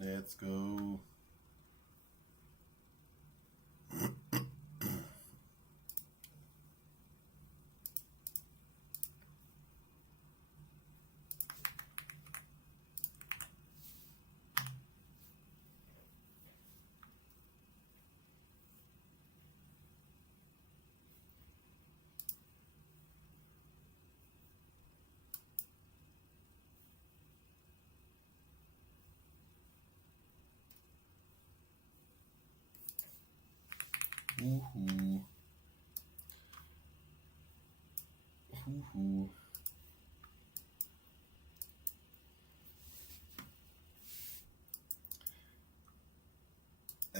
Let's go. Woohoo. Woohoo.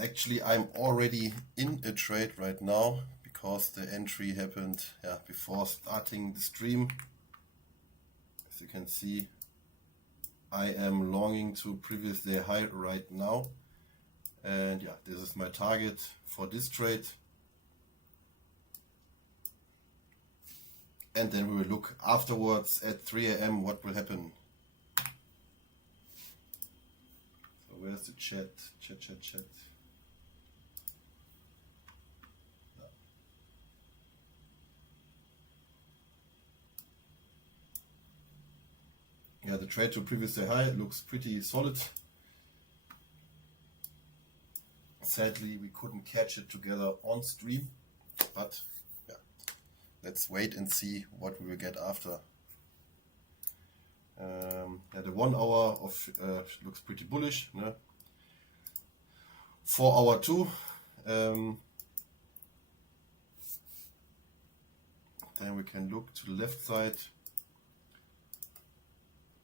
Actually, I'm already in a trade right now because the entry happened before starting the stream. As you can see, I am longing to previous day high right now. And yeah, this is my target for this trade. And then we will look afterwards at 3 AM what will happen. So where's the chat? Chat. Yeah, the trade to previous day high looks pretty solid. Sadly, we couldn't catch it together on stream, but yeah, let's wait and see what we will get after. The 1 hour of looks pretty bullish. No? 4 hour too. Then we can look to the left side.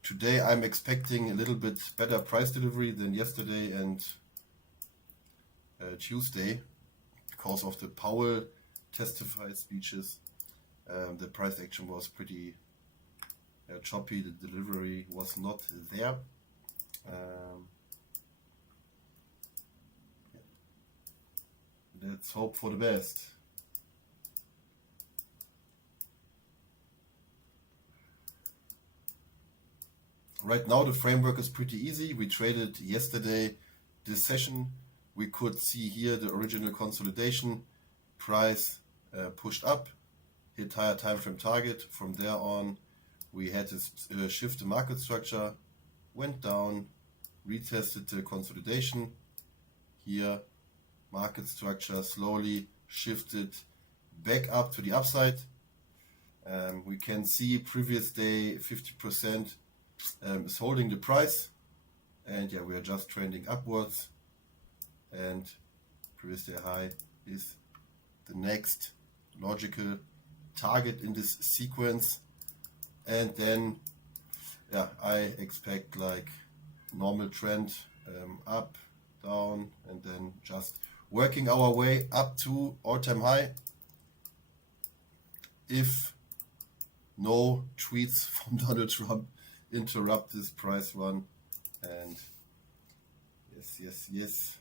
Today I'm expecting a little bit better price delivery than yesterday and Tuesday because of the Powell testify speeches. The price action was pretty choppy. The delivery was not there. Let's hope for the best. Right now the framework is pretty easy. We traded yesterday this session. We could see here the original consolidation, price pushed up, hit higher time frame target. From there on, we had to shift the market structure, went down, retested the consolidation. Here, market structure slowly shifted back up to the upside. We can see previous day 50% is holding the price, and yeah, we are just trending upwards. And previous day high is the next logical target in this sequence. And then yeah, I expect like normal trend, up, down, and then just working our way up to all-time high if no tweets from Donald Trump interrupt this price run. And yes.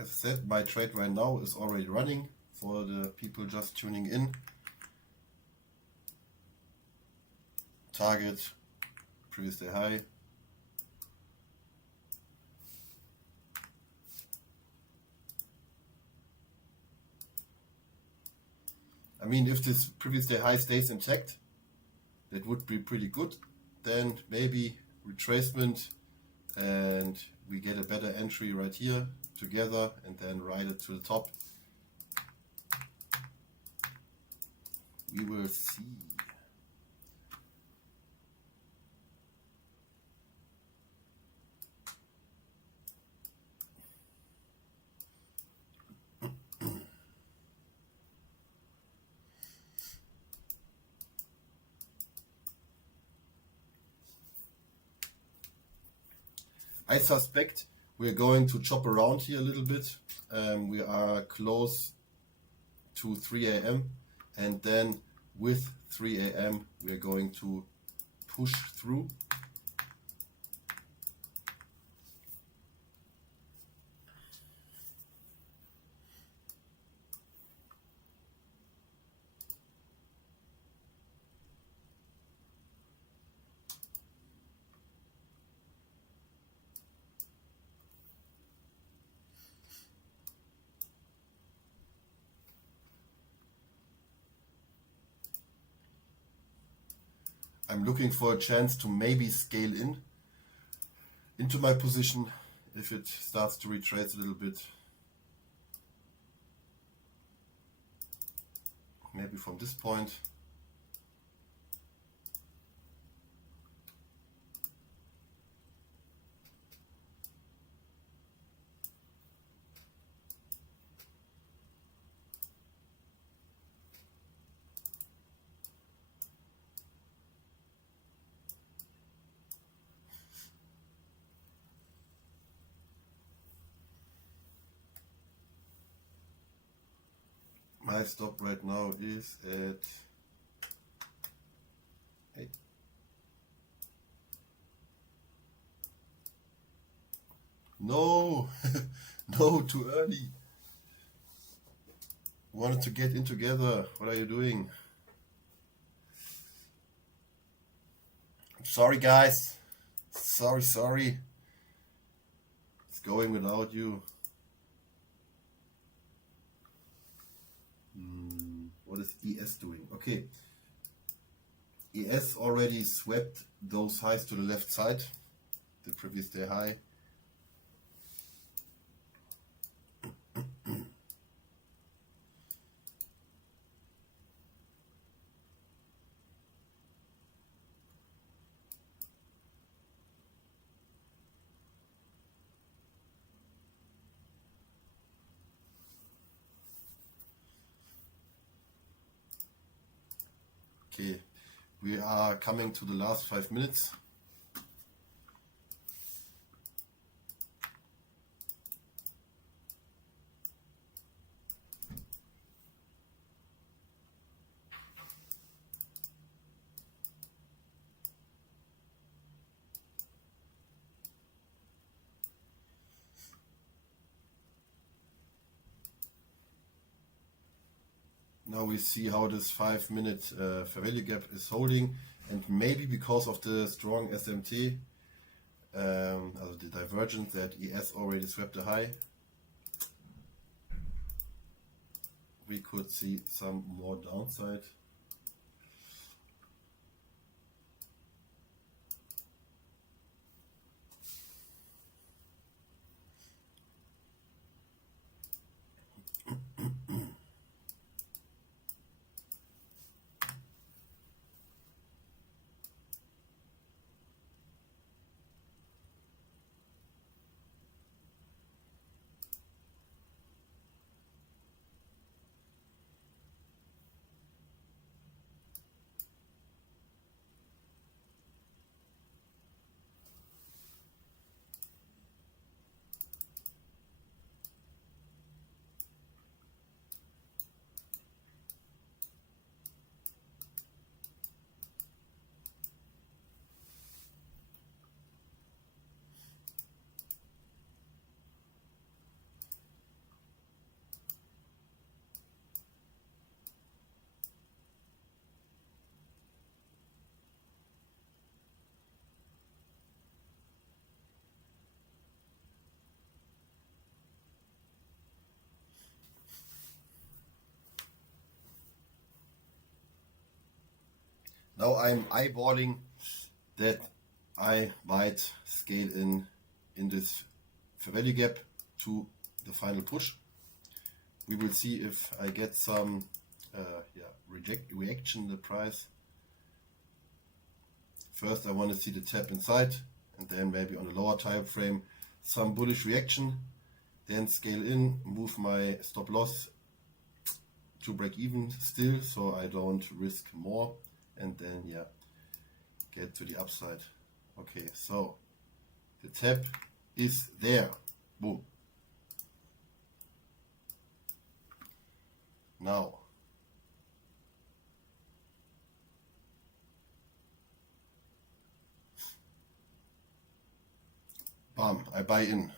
As I said, my trade right now is already running for the people just tuning in. Target, previous day high. I mean, if this previous day high stays intact, that would be pretty good. Then maybe retracement and we get a better entry right here together and then ride it to the top. We will see. I suspect we're going to chop around here a little bit. We are close to 3 AM, and then with 3 AM we're going to push through. I'm looking for a chance to maybe scale into my position if it starts to retrace a little bit. Maybe from this point. My stop right now is at 8. No, no, too early. Wanted to get in together. What are you doing? I'm sorry, guys. Sorry. It's going without you. What is ES doing? Okay. ES already swept those highs to the left side, the previous day high. Okay, we are coming to the last 5 minutes. Now we see how this 5 minute fair value gap is holding, and maybe because of the strong SMT, also the divergence that ES already swept a high, we could see some more downside. Now I'm eyeballing that I might scale in this fair value gap to the final push. We will see if I get some reaction in the price. First I want to see the tap inside, and then maybe on a lower time frame some bullish reaction, then scale in, move my stop loss to break even still, so I don't risk more, and then get to the upside. Okay, so the tap is there. Boom. Now bam, I buy in.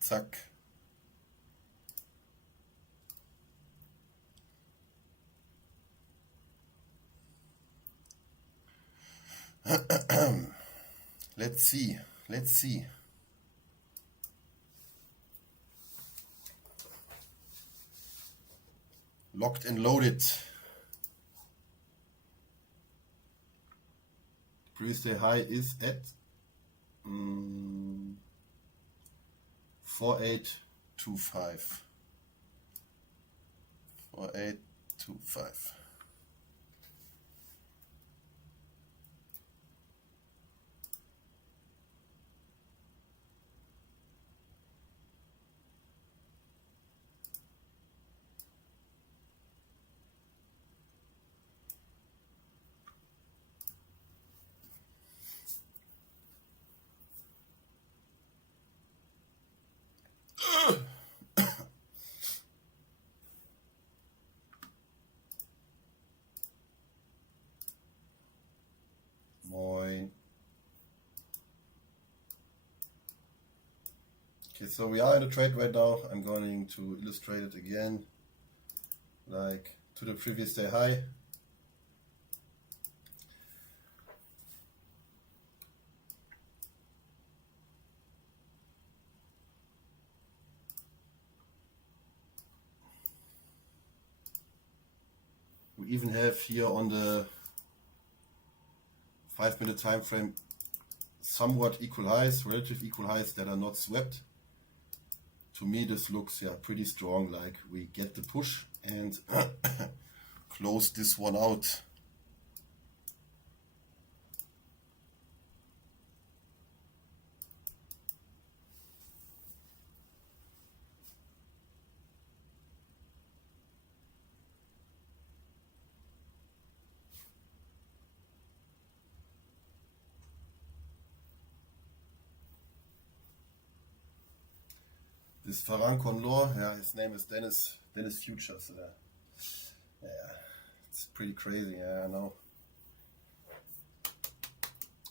Zack. Let's see. Locked and loaded. Previous day high is at 4825. 4825. Moin. Okay, so we are in a trade right now. I'm going to illustrate it again, like to the previous day high. We even have here on the 5-minute time frame somewhat equal highs, relative equal highs that are not swept. To me this looks pretty strong, like we get the push and close this one out. This Farankon Law, his name is Dennis Futures. It's pretty crazy, I know.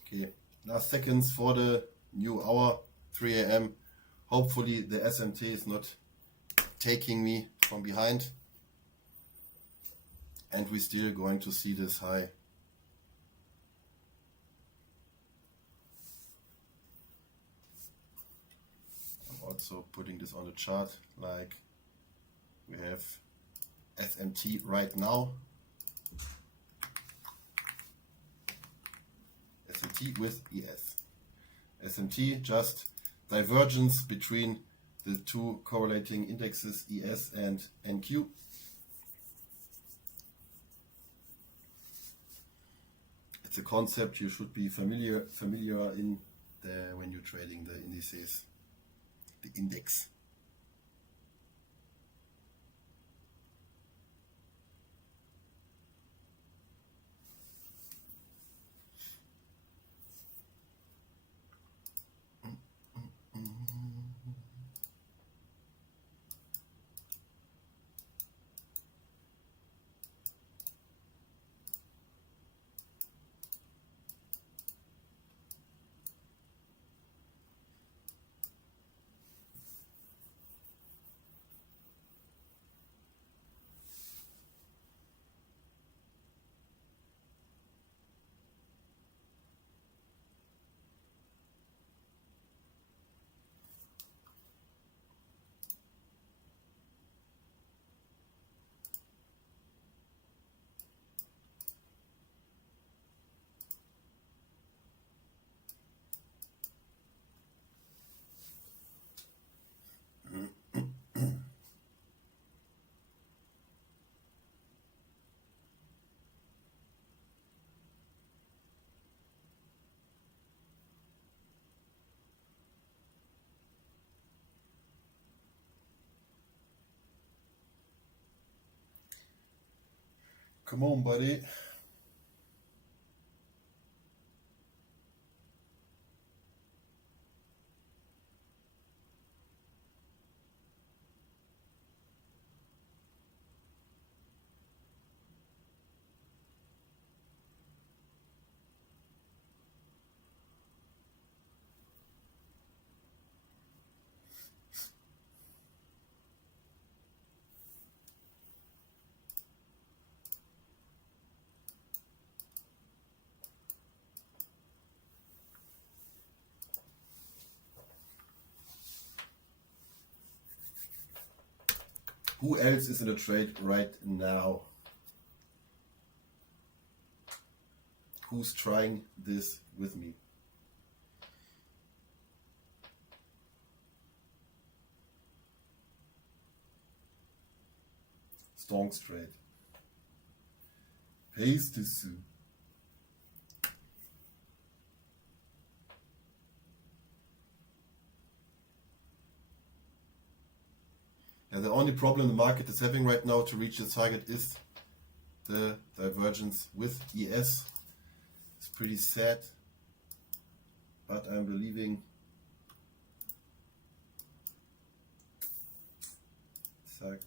Okay, last seconds for the new hour, 3 a.m. Hopefully the SMT is not taking me from behind. And we're still going to see this high. Also putting this on the chart, like we have SMT right now, SMT with ES, SMT just divergence between the two correlating indexes ES and NQ. It's a concept you should be familiar in when you're trading the indices. The index. Come on, buddy. Who else is in a trade right now? who's trying this with me. Strong straight. Paste this. The only problem the market is having right now to reach the target is the divergence with ES. It's pretty sad, but I'm believing zack.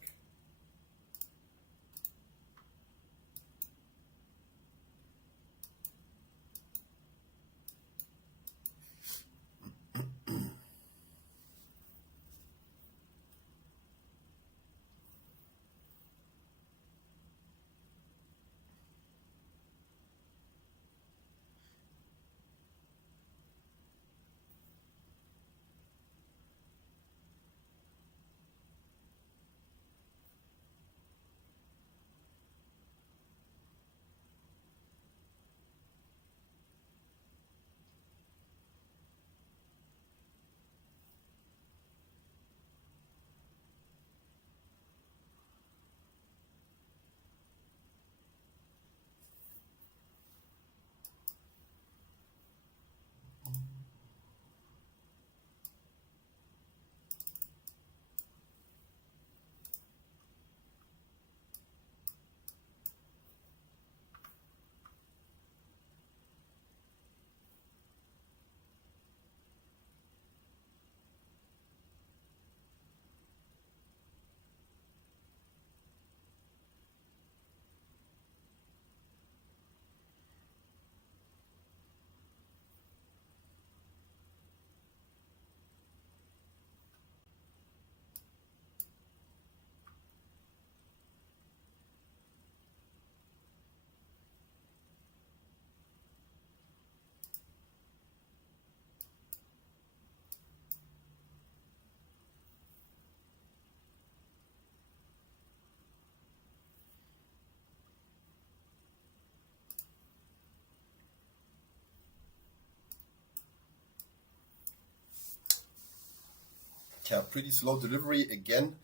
Yeah, pretty slow delivery again.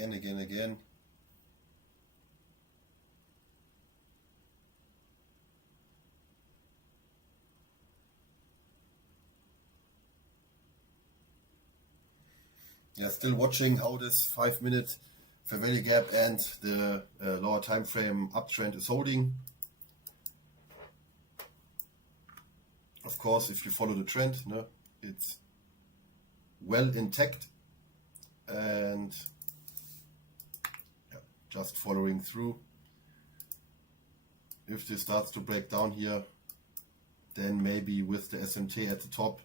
Again. Yeah, still watching how this 5-minute fair value gap and the lower time frame uptrend is holding. Of course, if you follow the trend, no, it's well intact and yeah, just following through. If this starts to break down here, then maybe with the SMT at the top,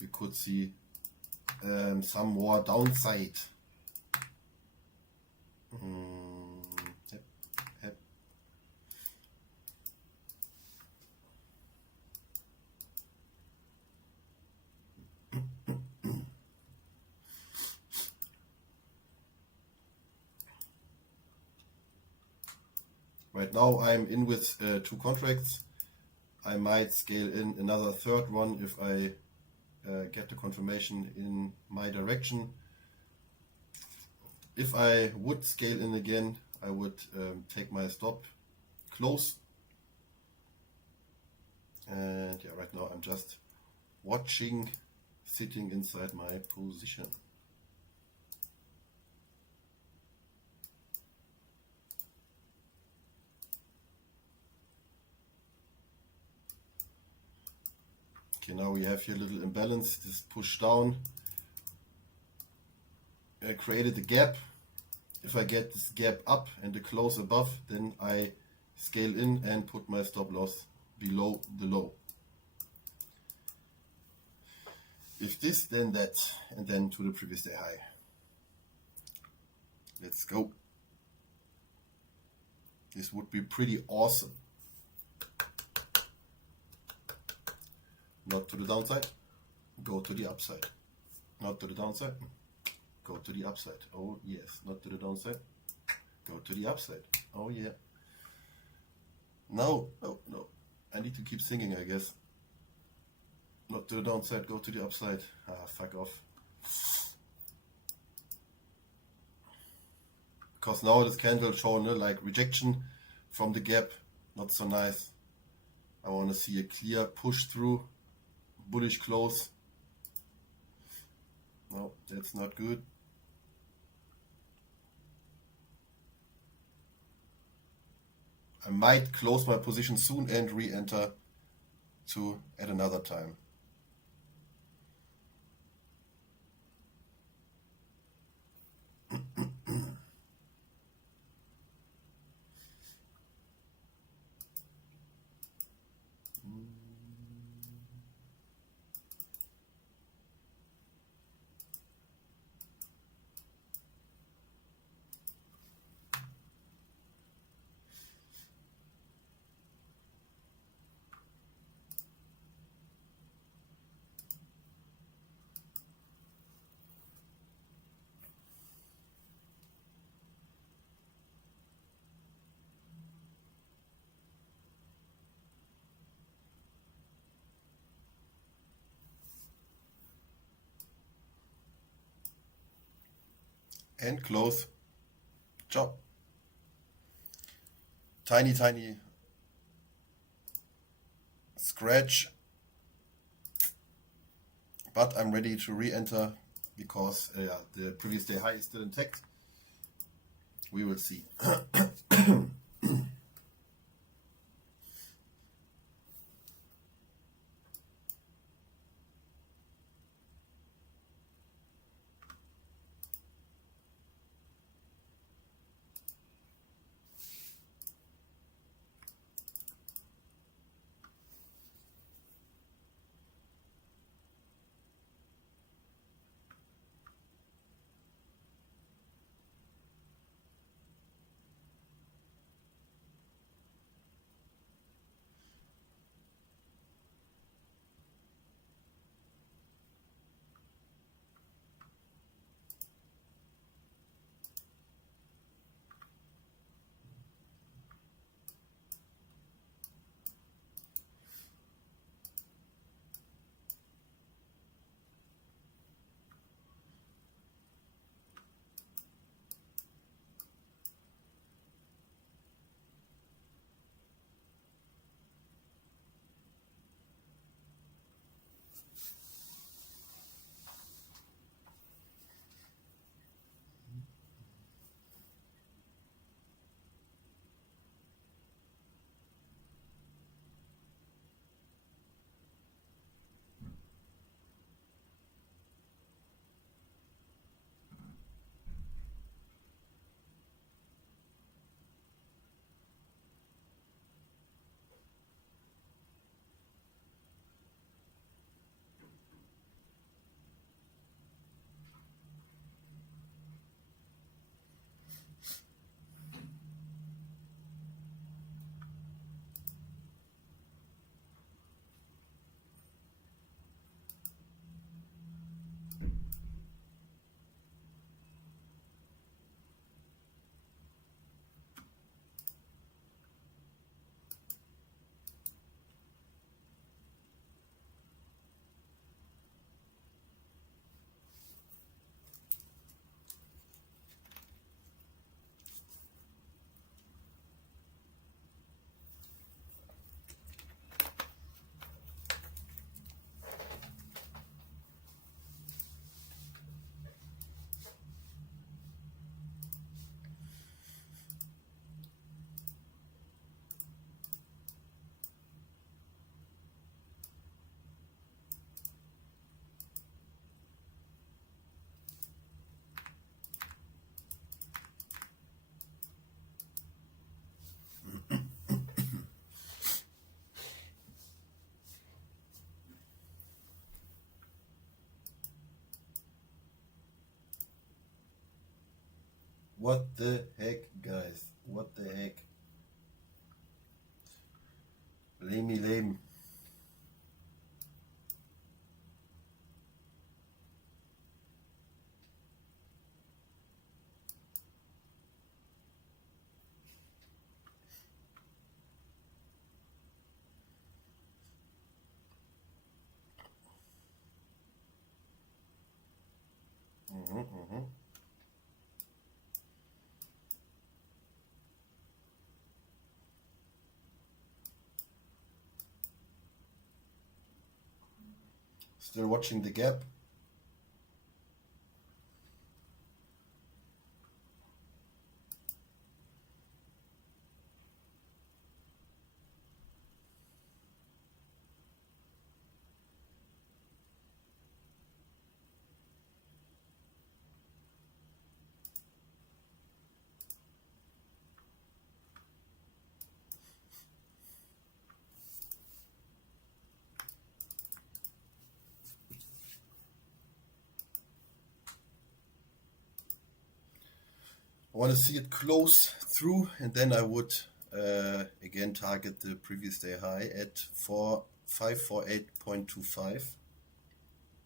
we could see some more downside. Yep. Right now I'm in with 2 contracts. I might scale in another third one if I get the confirmation in my direction. If I would scale in again, I would take my stop close. And yeah, right now I'm just watching, sitting inside my position. Okay, now we have here a little imbalance. This push down created a gap. If I get this gap up and the close above, then I scale in and put my stop loss below the low. If this, then that, and then to the previous day high. Let's go. This would be pretty awesome. Not to the downside, go to the upside. Not to the downside, go to the upside. Oh yes, not to the downside, Go to the upside. Oh yeah. No. I need to keep singing, I guess. Not to the downside, go to the upside. Fuck off. Because now this candle shown like rejection from the gap. Not so nice. I want to see a clear push through. Bullish close. No, that's not good. I might close my position soon and re-enter at another time. And close. Ciao. Tiny scratch. But I'm ready to re-enter because the previous day high is still intact. We will see. What the heck, guys? What the heck? Leben. Still watching the gap. I want to see it close through, and then I would again target the previous day high at 548.25.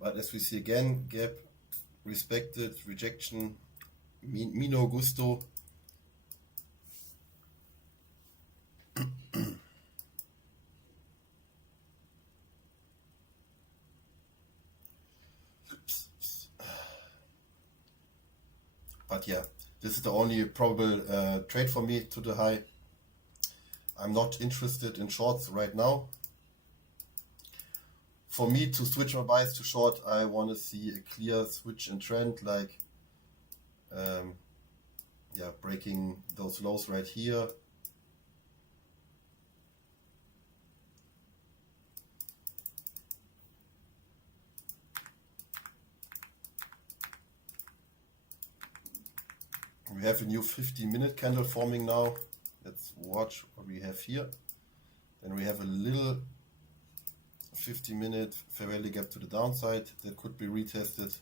But as we see again, gap respected, rejection, me no gusto. But yeah, this is the only probable trade for me to the high. I'm not interested in shorts right now. For me to switch my bias to short, I want to see a clear switch in trend, like breaking those lows right here. We have a new 15-minute candle forming now. Let's watch what we have here. Then we have a little 50-minute fair value gap to the downside that could be retested.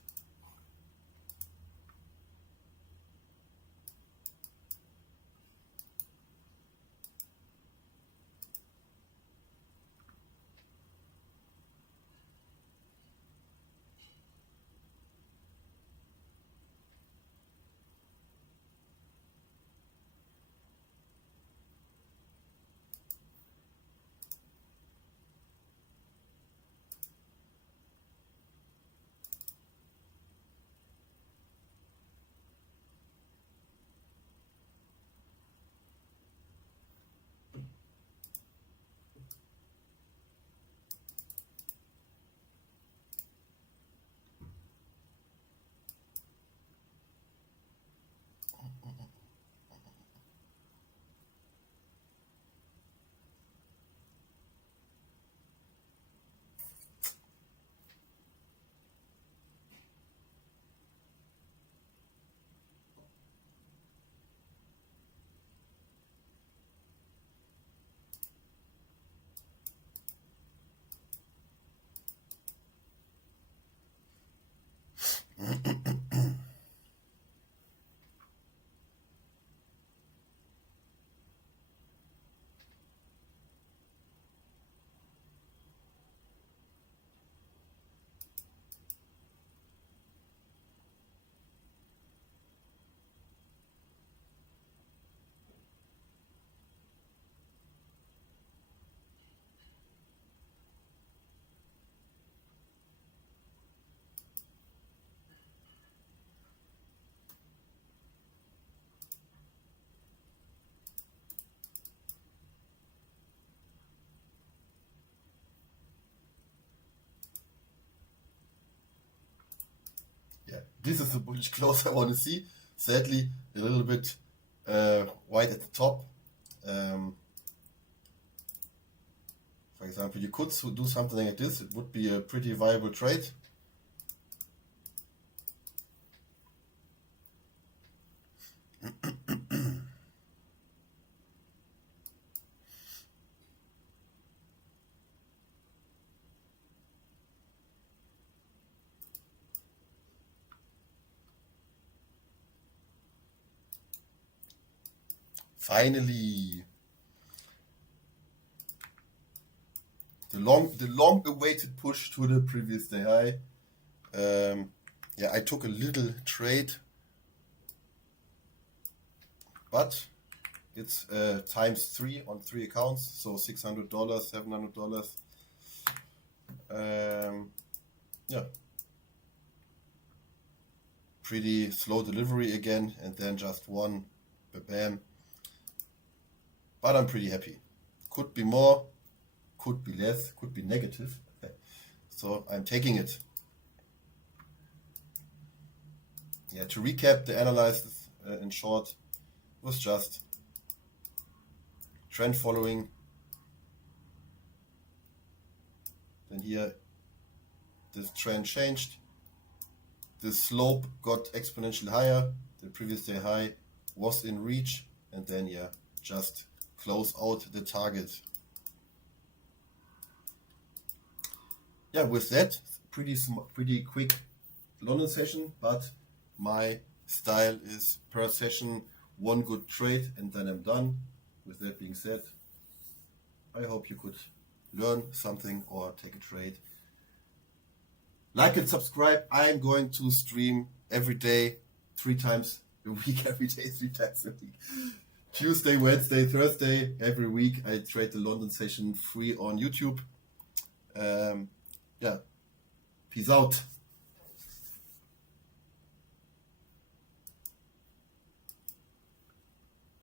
Yeah, this is the bullish close I want to see. Sadly, a little bit wide at the top. For example, you could do something like this. It would be a pretty viable trade. Finally, the long awaited push to the previous day high. Yeah, I took a little trade, but it's times 3 on 3 accounts, so $600, $700. Yeah, pretty slow delivery again, and then just one, bam. But I'm pretty happy. Could be more, could be less, could be negative. So I'm taking it. Yeah, to recap the analysis in short, was just trend following. Then here, this trend changed. The slope got exponentially higher. The previous day high was in reach, and then just close out the target. With that, pretty quick London session, but my style is per session one good trade and then I'm done. With that being said, I hope you could learn something or take a trade. Like and subscribe. I'm going to stream every day, 3 times a week, every day, 3 times a week. Tuesday, Wednesday, Thursday, every week I trade the London session free on YouTube. Peace out.